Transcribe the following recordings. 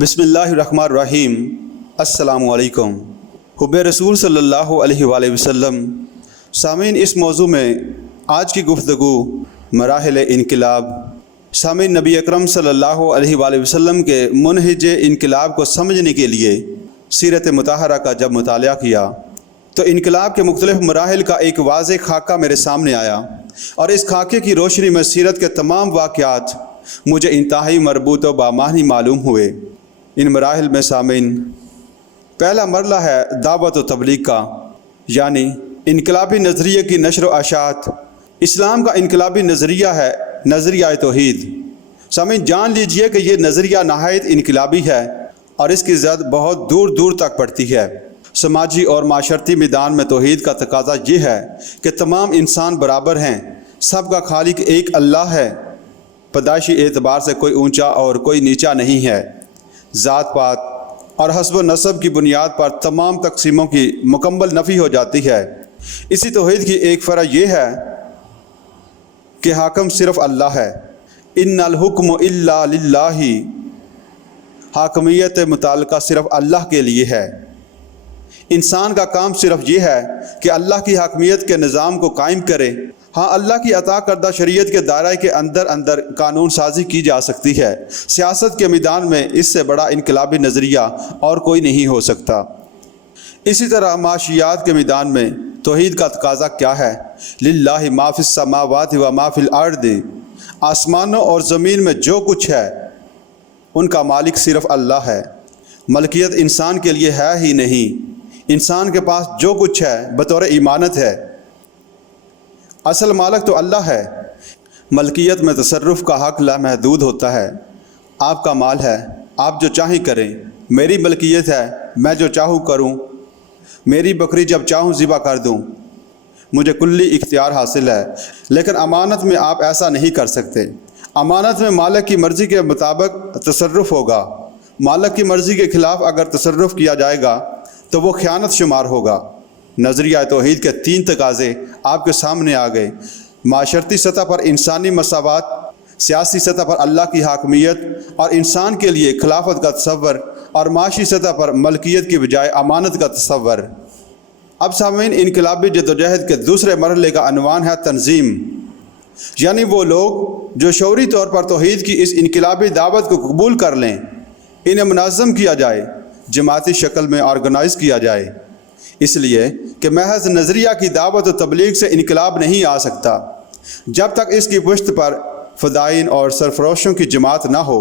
بسم اللہ الرحمن الرحیم۔ السلام علیکم۔ حب رسول صلی اللہ علیہ وآلہ وسلم۔ سامعین، اس موضوع میں آج کی گفتگو مراحل انقلاب۔ سامعین، نبی اکرم صلی اللہ علیہ وآلہ وسلم کے منہج انقلاب کو سمجھنے کے لیے سیرت مطہرہ کا جب مطالعہ کیا تو انقلاب کے مختلف مراحل کا ایک واضح خاکہ میرے سامنے آیا، اور اس خاکے کی روشنی میں سیرت کے تمام واقعات مجھے انتہائی مربوط و بامعنی معلوم ہوئے۔ ان مراحل میں سامعین، پہلا مرحلہ ہے دعوت و تبلیغ کا، یعنی انقلابی نظریے کی نشر و اشاعت۔ اسلام کا انقلابی نظریہ ہے نظریہ توحید۔ سامعین، جان لیجئے کہ یہ نظریہ نہایت انقلابی ہے اور اس کی زد بہت دور دور تک پڑتی ہے۔ سماجی اور معاشرتی میدان میں توحید کا تقاضا یہ ہے کہ تمام انسان برابر ہیں، سب کا خالق ایک اللہ ہے، پیدائشی اعتبار سے کوئی اونچا اور کوئی نیچا نہیں ہے، ذات پات اور حسب و نسب کی بنیاد پر تمام تقسیموں کی مکمل نفی ہو جاتی ہے۔ اسی توحید کی ایک فرع یہ ہے کہ حاکم صرف اللہ ہے۔ ان الحکم الا للہ، حاکمیت متعلقہ صرف اللہ کے لیے ہے۔ انسان کا کام صرف یہ ہے کہ اللہ کی حاکمیت کے نظام کو قائم کرے۔ ہاں، اللہ کی عطا کردہ شریعت کے دائرہ کے اندر قانون سازی کی جا سکتی ہے۔ سیاست کے میدان میں اس سے بڑا انقلابی نظریہ اور کوئی نہیں ہو سکتا۔ اسی طرح معاشیات کے میدان میں توحید کا تقاضا کیا ہے؟ للہ ما فی السماوات و ما فی الارض، آسمانوں اور زمین میں جو کچھ ہے ان کا مالک صرف اللہ ہے۔ ملکیت انسان کے لیے ہے ہی نہیں، انسان کے پاس جو کچھ ہے بطور امانت ہے۔ اصل مالک تو اللہ ہے۔ ملکیت میں تصرف کا حق لامحدود ہوتا ہے۔ آپ کا مال ہے، آپ جو چاہیں کریں۔ میری ملکیت ہے، میں جو چاہوں کروں۔ میری بکری جب چاہوں ذبح کر دوں، مجھے کلی اختیار حاصل ہے۔ لیکن امانت میں آپ ایسا نہیں کر سکتے۔ امانت میں مالک کی مرضی کے مطابق تصرف ہوگا۔ مالک کی مرضی کے خلاف اگر تصرف کیا جائے گا تو وہ خیانت شمار ہوگا۔ نظریہ توحید کے 3 تقاضے آپ کے سامنے آ گئے۔ معاشرتی سطح پر انسانی مساوات، سیاسی سطح پر اللہ کی حاکمیت اور انسان کے لیے خلافت کا تصور، اور معاشی سطح پر ملکیت کی بجائے امانت کا تصور۔ اب سامعین، انقلابی جدوجہد کے دوسرے مرحلے کا عنوان ہے تنظیم، یعنی وہ لوگ جو شعوری طور پر توحید کی اس انقلابی دعوت کو قبول کر لیں، انہیں منظم کیا جائے، جماعتی شکل میں آرگنائز کیا جائے۔ اس لیے کہ محض نظریہ کی دعوت و تبلیغ سے انقلاب نہیں آ سکتا جب تک اس کی پشت پر فدائین اور سرفروشوں کی جماعت نہ ہو۔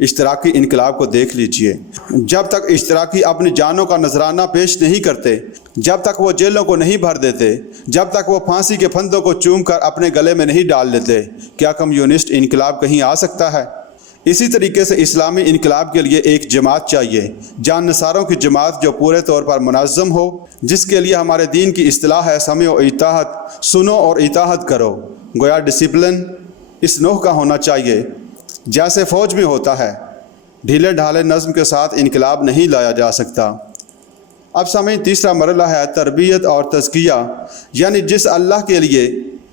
اشتراکی انقلاب کو دیکھ لیجئے، جب تک اشتراکی اپنی جانوں کا نذرانہ پیش نہیں کرتے، جب تک وہ جیلوں کو نہیں بھر دیتے، جب تک وہ پھانسی کے پھندوں کو چوم کر اپنے گلے میں نہیں ڈال لیتے، کیا کمیونسٹ انقلاب کہیں آ سکتا ہے؟ اسی طریقے سے اسلامی انقلاب کے لیے ایک جماعت چاہیے، جان نثاروں کی جماعت جو پورے طور پر منظم ہو، جس کے لیے ہمارے دین کی اصطلاح ہے سمع و اطاعت، سنو اور اطاعت کرو۔ گویا ڈسپلن اس نوع کا ہونا چاہیے جیسے فوج میں ہوتا ہے۔ ڈھیلے ڈھالے نظم کے ساتھ انقلاب نہیں لایا جا سکتا۔ اب سامعین، تیسرا مرحلہ ہے تربیت اور تزکیہ، یعنی جس اللہ کے لیے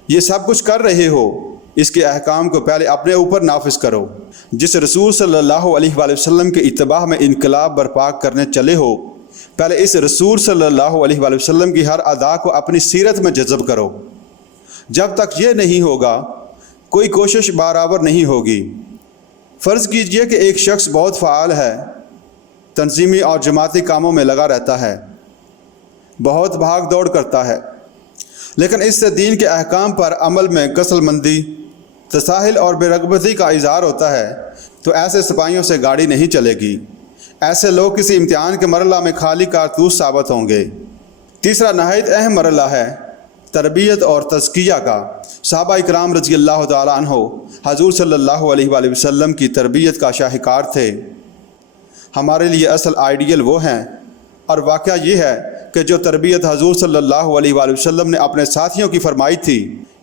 یہ سب کچھ کر رہے ہو، اس کے احکام کو پہلے اپنے اوپر نافذ کرو۔ جس رسول صلی اللہ علیہ وآلہ وسلم کے اتباع میں انقلاب برپا کرنے چلے ہو، پہلے اس رسول صلی اللہ علیہ وآلہ وسلم کی ہر ادا کو اپنی سیرت میں جذب کرو۔ جب تک یہ نہیں ہوگا، کوئی کوشش برابر نہیں ہوگی۔ فرض کیجئے کہ ایک شخص بہت فعال ہے، تنظیمی اور جماعتی کاموں میں لگا رہتا ہے، بہت بھاگ دوڑ کرتا ہے، لیکن اس سے دین کے احکام پر عمل میں کسل مندی، تساہل اور بے رغبتی کا اظہار ہوتا ہے، تو ایسے سپاہیوں سے گاڑی نہیں چلے گی۔ ایسے لوگ کسی امتحان کے مرحلہ میں خالی کارتوس ثابت ہوں گے۔ تیسرا نہایت اہم مرحلہ ہے تربیت اور تزکیہ کا۔ صحابہ اکرام رضی اللہ تعالیٰ عنہ حضور صلی اللہ علیہ وآلہ وسلم کی تربیت کا شاہکار تھے۔ ہمارے لیے اصل آئیڈیل وہ ہیں، اور واقعہ یہ ہے کہ جو تربیت حضور صلی اللہ علیہ وآلہ وسلم نے اپنے ساتھیوں کی فرمائی تھی،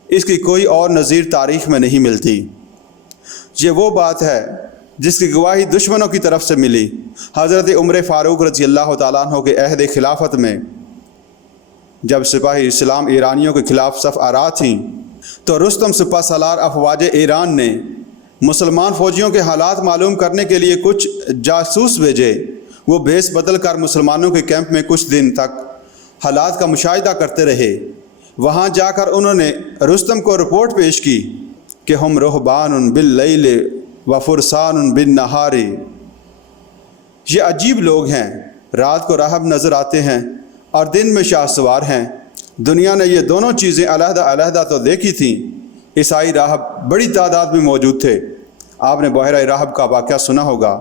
اس کی کوئی اور نظیر تاریخ میں نہیں ملتی۔ یہ وہ بات ہے جس کی گواہی دشمنوں کی طرف سے ملی۔ حضرت عمر فاروق رضی اللہ تعالیٰ عنہ کے عہد خلافت میں جب سپاہی اسلام ایرانیوں کے خلاف صف آرا تھیں، تو رستم سپہ سالار افواج ایران نے مسلمان فوجیوں کے حالات معلوم کرنے کے لیے کچھ جاسوس بھیجے۔ وہ بھیس بدل کر مسلمانوں کے کیمپ میں کچھ دن تک حالات کا مشاہدہ کرتے رہے۔ وہاں جا کر انہوں نے رستم کو رپورٹ پیش کی کہ ہم رہبان باللیل و فرسان بالنہار، یہ عجیب لوگ ہیں، رات کو راہب نظر آتے ہیں اور دن میں شاہ سوار ہیں۔ دنیا نے یہ دونوں چیزیں علیحدہ علیحدہ تو دیکھی تھیں۔ عیسائی راہب بڑی تعداد میں موجود تھے۔ آپ نے بحیرہ راہب کا واقعہ سنا ہوگا،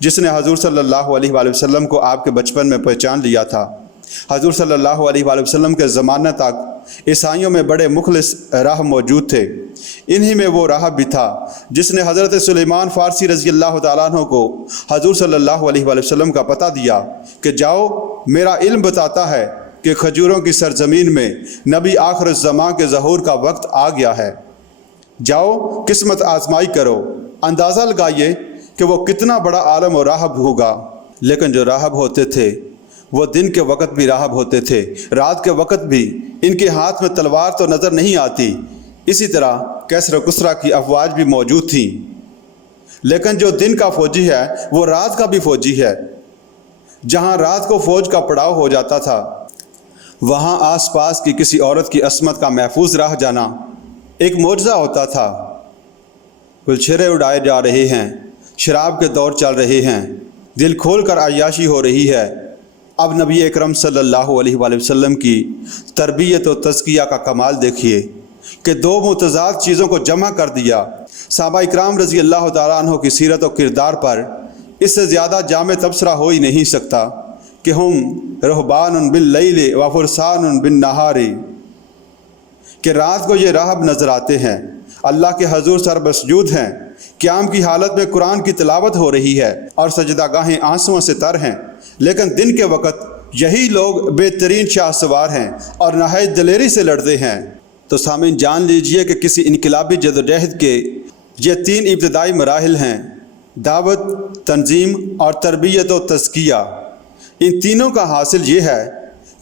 جس نے حضور صلی اللہ علیہ وآلہ وسلم کو آپ کے بچپن میں پہچان لیا تھا۔ حضور صلی اللہ علیہ وآلہ وسلم کے زمانہ تک عیسائیوں میں بڑے مخلص راہب موجود تھے۔ انہی میں وہ راہب بھی تھا جس نے حضرت سلیمان فارسی رضی اللہ تعالیٰ عنہ کو حضور صلی اللہ علیہ وآلہ وسلم کا پتہ دیا کہ جاؤ، میرا علم بتاتا ہے کہ کھجوروں کی سرزمین میں نبی آخر الزمان کے ظہور کا وقت آ گیا ہے۔ جاؤ قسمت آزمائی کرو، اندازہ لگائیے کہ وہ کتنا بڑا عالم و راہب ہوگا۔ لیکن جو راہب ہوتے تھے وہ دن کے وقت بھی راہب ہوتے تھے، رات کے وقت بھی۔ ان کے ہاتھ میں تلوار تو نظر نہیں آتی۔ اسی طرح کیسر و کسریٰ کی افواج بھی موجود تھیں۔ لیکن جو دن کا فوجی ہے وہ رات کا بھی فوجی ہے۔ جہاں رات کو فوج کا پڑاؤ ہو جاتا تھا، وہاں آس پاس کی کسی عورت کی عصمت کا محفوظ رہ جانا ایک معجزہ ہوتا تھا۔ گلچھرے اڑائے جا رہے ہیں، شراب کے دور چل رہے ہیں، دل کھول کر عیاشی ہو رہی ہے۔ اب نبی اکرم صلی اللہ علیہ وآلہ وسلم کی تربیت و تزکیہ کا کمال دیکھیے کہ دو متضاد چیزوں کو جمع کر دیا۔ صحابہ اکرام رضی اللہ تعالیٰ عنہ کی سیرت و کردار پر اس سے زیادہ جامع تبصرہ ہو ہی نہیں سکتا کہ ہم رہبان باللیل و فرسان بالنہار، کہ رات کو یہ راہب نظر آتے ہیں، اللہ کے حضور سر بسجود ہیں، قیام کی حالت میں قرآن کی تلاوت ہو رہی ہے اور سجدہ گاہیں آنسوؤں سے تر ہیں۔ لیکن دن کے وقت یہی لوگ بہترین شاہ سوار ہیں اور نہایت دلیری سے لڑتے ہیں۔ تو سامعین، جان لیجئے کہ کسی انقلابی جدوجہد کے یہ تین ابتدائی مراحل ہیں: دعوت، تنظیم اور تربیت و تزکیہ۔ ان تینوں کا حاصل یہ ہے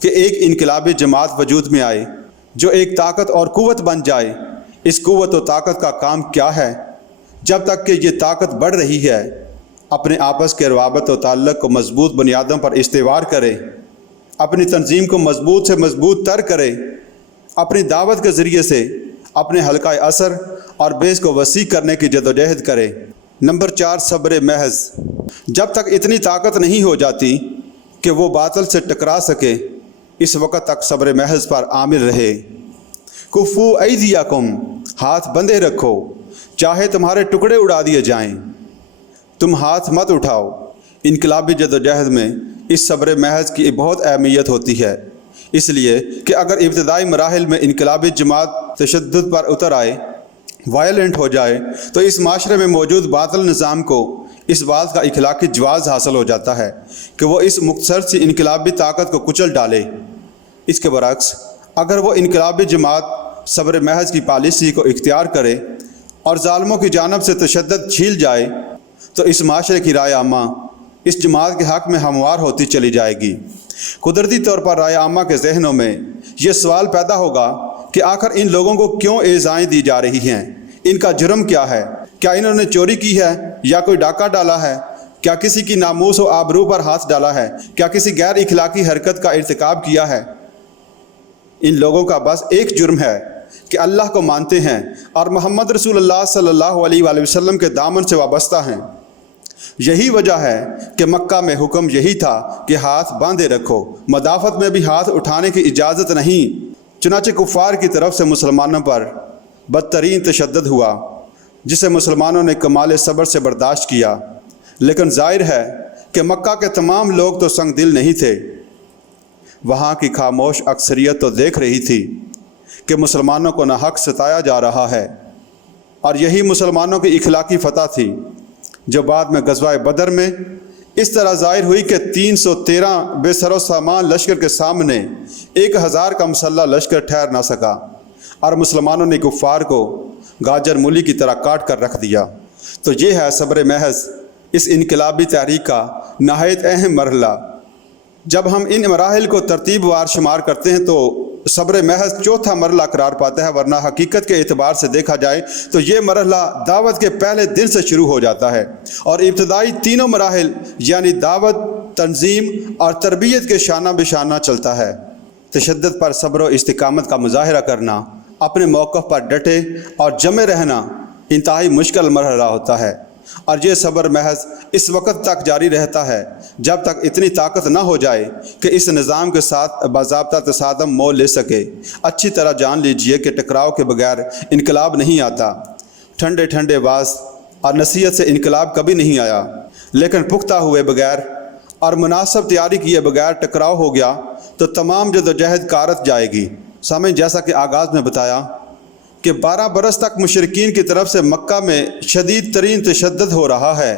کہ ایک انقلابی جماعت وجود میں آئے جو ایک طاقت اور قوت بن جائے۔ اس قوت و طاقت کا کام کیا ہے؟ جب تک کہ یہ طاقت بڑھ رہی ہے، اپنے آپس کے روابط و تعلق کو مضبوط بنیادوں پر استوار کرے، اپنی تنظیم کو مضبوط سے مضبوط تر کرے، اپنی دعوت کے ذریعے سے اپنے حلقہ اثر اور بیس کو وسیع کرنے کی جدوجہد کرے۔ نمبر 4، صبر محض۔ جب تک اتنی طاقت نہیں ہو جاتی کہ وہ باطل سے ٹکرا سکے، اس وقت تک صبر محض پر عامل رہے۔ کفو ایدیکم، ہاتھ بندھے رکھو، چاہے تمہارے ٹکڑے اڑا دیے جائیں، تم ہاتھ مت اٹھاؤ۔ انقلابی جدوجہد میں اس صبر محض کی بہت اہمیت ہوتی ہے، اس لیے کہ اگر ابتدائی مراحل میں انقلابی جماعت تشدد پر اتر آئے، وائلنٹ ہو جائے، تو اس معاشرے میں موجود باطل نظام کو اس بات کا اخلاقی جواز حاصل ہو جاتا ہے کہ وہ اس مختصر سی انقلابی طاقت کو کچل ڈالے۔ اس کے برعکس اگر وہ انقلابی جماعت صبر محض کی پالیسی کو اختیار کرے اور ظالموں کی جانب سے تشدد چھیل جائے، تو اس معاشرے کی رائے عامہ اس جماعت کے حق میں ہموار ہوتی چلی جائے گی۔ قدرتی طور پر رائے عامہ کے ذہنوں میں یہ سوال پیدا ہوگا کہ آخر ان لوگوں کو کیوں ایذائیں دی جا رہی ہیں؟ ان کا جرم کیا ہے؟ کیا انہوں نے چوری کی ہے یا کوئی ڈاکہ ڈالا ہے؟ کیا کسی کی ناموس و آبرو پر ہاتھ ڈالا ہے؟ کیا کسی غیر اخلاقی حرکت کا ارتکاب کیا ہے؟ ان لوگوں کا بس ایک جرم ہے کہ اللہ کو مانتے ہیں اور محمد رسول اللہ صلی اللہ علیہ وآلہ وسلم کے دامن سے وابستہ ہیں۔ یہی وجہ ہے کہ مکہ میں حکم یہی تھا کہ ہاتھ باندھے رکھو، مدافعت میں بھی ہاتھ اٹھانے کی اجازت نہیں۔ چنانچہ کفار کی طرف سے مسلمانوں پر بدترین تشدد ہوا، جسے مسلمانوں نے کمال صبر سے برداشت کیا۔ لیکن ظاہر ہے کہ مکہ کے تمام لوگ تو سنگ دل نہیں تھے۔ وہاں کی خاموش اکثریت تو دیکھ رہی تھی کہ مسلمانوں کو ناحق ستایا جا رہا ہے، اور یہی مسلمانوں کی اخلاقی فتح تھی جو بعد میں غزوہ بدر میں اس طرح ظاہر ہوئی کہ 313 بے سر و سامان لشکر کے سامنے 1000 کا مسلح لشکر ٹھہر نہ سکا، اور مسلمانوں نے کفار کو گاجر مولی کی طرح کاٹ کر رکھ دیا۔ تو یہ ہے صبر محض، اس انقلابی تحریک کا نہایت اہم مرحلہ۔ جب ہم ان مراحل کو ترتیب وار شمار کرتے ہیں تو صبر محض چوتھا مرحلہ قرار پاتا ہے، ورنہ حقیقت کے اعتبار سے دیکھا جائے تو یہ مرحلہ دعوت کے پہلے دن سے شروع ہو جاتا ہے، اور ابتدائی تینوں مراحل یعنی دعوت، تنظیم اور تربیت کے شانہ بہ شانہ چلتا ہے۔ تشدد پر صبر و استقامت کا مظاہرہ کرنا، اپنے موقف پر ڈٹے اور جمے رہنا انتہائی مشکل مرحلہ ہوتا ہے، اور یہ صبر محض اس وقت تک جاری رہتا ہے جب تک اتنی طاقت نہ ہو جائے کہ اس نظام کے ساتھ باضابطہ تصادم مول لے سکے۔ اچھی طرح جان لیجئے کہ ٹکراؤ کے بغیر انقلاب نہیں آتا۔ ٹھنڈے ٹھنڈے واز اور نصیحت سے انقلاب کبھی نہیں آیا، لیکن پختہ ہوئے بغیر اور مناسب تیاری کیے بغیر ٹکراؤ ہو گیا تو تمام جدوجہد کارت جائے گی۔ سامعین، جیسا کہ آغاز میں بتایا کہ 12 برس تک مشرکین کی طرف سے مکہ میں شدید ترین تشدد ہو رہا ہے،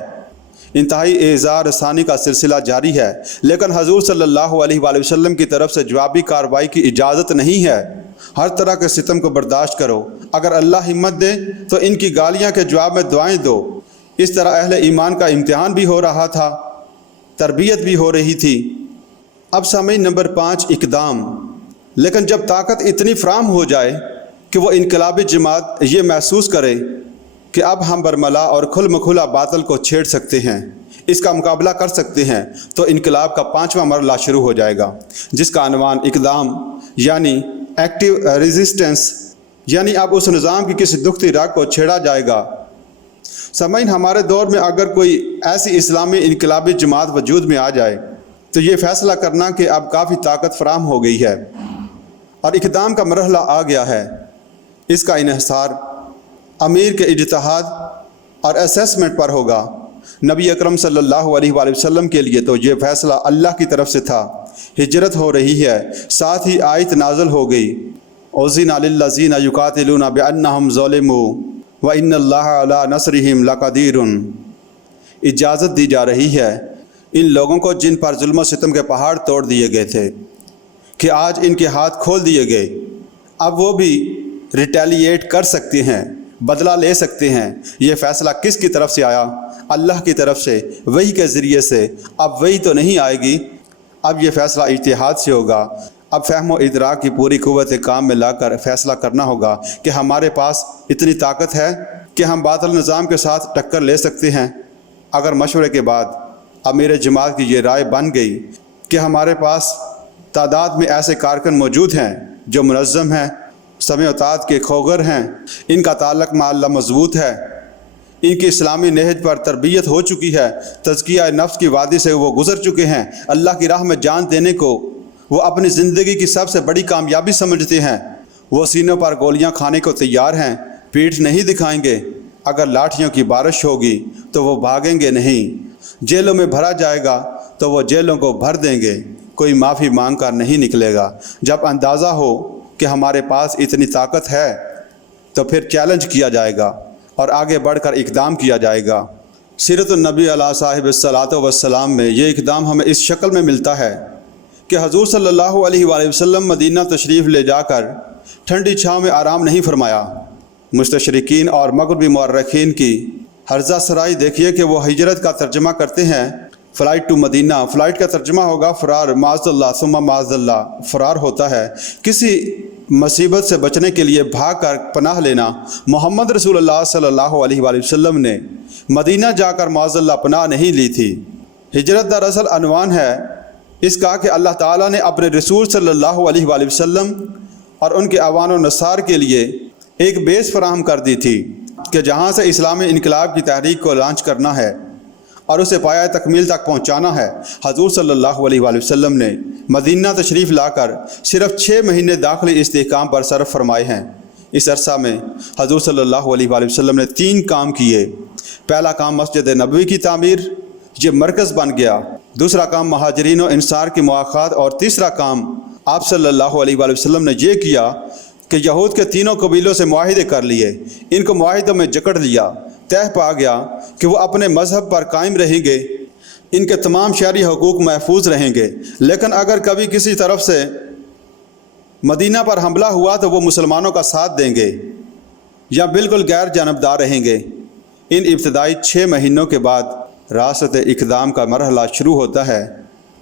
انتہائی اعزار رسانی کا سلسلہ جاری ہے، لیکن حضور صلی اللہ علیہ وآلہ وسلم کی طرف سے جوابی کارروائی کی اجازت نہیں ہے۔ ہر طرح کے ستم کو برداشت کرو، اگر اللہ ہمت دے تو ان کی گالیاں کے جواب میں دعائیں دو۔ اس طرح اہل ایمان کا امتحان بھی ہو رہا تھا، تربیت بھی ہو رہی تھی۔ اب سامعین، نمبر 5، اقدام۔ لیکن جب طاقت اتنی فراہم ہو جائے کہ وہ انقلابی جماعت یہ محسوس کرے کہ اب ہم برملا اور کھل مکھلا باطل کو چھیڑ سکتے ہیں، اس کا مقابلہ کر سکتے ہیں، تو انقلاب کا 5واں مرحلہ شروع ہو جائے گا، جس کا عنوان اقدام یعنی ایکٹیو ریزسٹنس، یعنی اب اس نظام کی کسی دکھتی رگ کو چھیڑا جائے گا۔ سامعین، ہمارے دور میں اگر کوئی ایسی اسلامی انقلابی جماعت وجود میں آ جائے تو یہ فیصلہ کرنا کہ اب کافی طاقت فراہم ہو گئی ہے اور اقدام کا مرحلہ آ گیا ہے، اس کا انحصار امیر کے اجتہاد اور اسیسمنٹ پر ہوگا۔ نبی اکرم صلی اللہ علیہ وآلہ وسلم کے لیے تو یہ فیصلہ اللہ کی طرف سے تھا۔ ہجرت ہو رہی ہے، ساتھ ہی آیت نازل ہو گئی، اُذِنَ لِلَّذِينَ يُقَاتِلُونَ بِأَنَّهُمْ ظُلِمُوا وَإِنَّ اللَّهَ عَلَىٰ نَصْرِهِمْ لَقَدِيرٌ۔ اجازت دی جا رہی ہے ان لوگوں کو جن پر ظلم و ستم کے پہاڑ توڑ دیے گئے تھے کہ آج ان کے ہاتھ کھول دیے گئے، اب وہ بھی ریٹیلیٹ کر سکتے ہیں، بدلہ لے سکتے ہیں۔ یہ فیصلہ کس کی طرف سے آیا؟ اللہ کی طرف سے، وحی کے ذریعے سے۔ اب وحی تو نہیں آئے گی، اب یہ فیصلہ اجتہاد سے ہوگا۔ اب فہم و ادراک کی پوری قوت کام میں لا کر فیصلہ کرنا ہوگا کہ ہمارے پاس اتنی طاقت ہے کہ ہم باطل نظام کے ساتھ ٹکر لے سکتے ہیں۔ اگر مشورے کے بعد امیر جماعت کی یہ رائے بن گئی کہ ہمارے پاس تعداد میں ایسے کارکن موجود ہیں جو منظم ہیں، سمع و طاعت کے خوگر ہیں، ان کا تعلق مع اللہ مضبوط ہے، ان کی اسلامی نہج پر تربیت ہو چکی ہے، تزکیہ نفس کی وادی سے وہ گزر چکے ہیں، اللہ کی راہ میں جان دینے کو وہ اپنی زندگی کی سب سے بڑی کامیابی سمجھتے ہیں، وہ سینوں پر گولیاں کھانے کو تیار ہیں، پیٹھ نہیں دکھائیں گے، اگر لاٹھیوں کی بارش ہوگی تو وہ بھاگیں گے نہیں، جیلوں میں بھرا جائے گا تو وہ جیلوں کو بھر دیں گے، کوئی معافی مانگ کر نہیں نکلے گا۔ جب اندازہ ہو کہ ہمارے پاس اتنی طاقت ہے تو پھر چیلنج کیا جائے گا اور آگے بڑھ کر اقدام کیا جائے گا۔ سیرت النبی علیہ صاحب الصلاۃ والسلام میں یہ اقدام ہمیں اس شکل میں ملتا ہے کہ حضور صلی اللہ علیہ وآلہ وسلم مدینہ تشریف لے جا کر ٹھنڈی چھاؤں میں آرام نہیں فرمایا۔ مستشرقین اور مغربی مورخین کی حرزہ سرائی دیکھیے کہ وہ ہجرت کا ترجمہ کرتے ہیں فلائٹ ٹو مدینہ، فلائٹ کا ترجمہ ہوگا فرار، معاذ اللہ ثم معاذ اللہ، فرار ہوتا ہے کسی مصیبت سے بچنے کے لیے بھاگ کر پناہ لینا۔ محمد رسول اللہ صلی اللہ علیہ وآلہ وسلم نے مدینہ جا کر معاذ اللہ پناہ نہیں لی تھی۔ ہجرت دراصل عنوان ہے اس کا کہ اللہ تعالیٰ نے اپنے رسول صلی اللہ علیہ وآلہ وسلم اور ان کے اعوان و نصار کے لیے ایک بیس فراہم کر دی تھی کہ جہاں سے اسلامی انقلاب کی تحریک کو لانچ کرنا ہے اور اسے پایہ تکمیل تک پہنچانا ہے۔ حضور صلی اللہ علیہ وآلہ وسلم نے مدینہ تشریف لا کر صرف 6 مہینے داخلی استحکام پر صرف فرمائے ہیں۔ اس عرصہ میں حضور صلی اللہ علیہ وآلہ وسلم نے 3 کام کیے۔ پہلا کام مسجد نبوی کی تعمیر، یہ مرکز بن گیا۔ دوسرا کام مہاجرین و انصار کی مواخات، اور تیسرا کام آپ صلی اللہ علیہ وآلہ وسلم نے یہ کیا کہ یہود کے 3 قبیلوں سے معاہدے کر لیے، ان کو معاہدوں میں جکڑ لیا، طے پا گیا کہ وہ اپنے مذہب پر قائم رہیں گے، ان کے تمام شہری حقوق محفوظ رہیں گے، لیکن اگر کبھی کسی طرف سے مدینہ پر حملہ ہوا تو وہ مسلمانوں کا ساتھ دیں گے یا بالکل غیر جانبدار رہیں گے۔ ان ابتدائی 6 مہینوں کے بعد راست اقدام کا مرحلہ شروع ہوتا ہے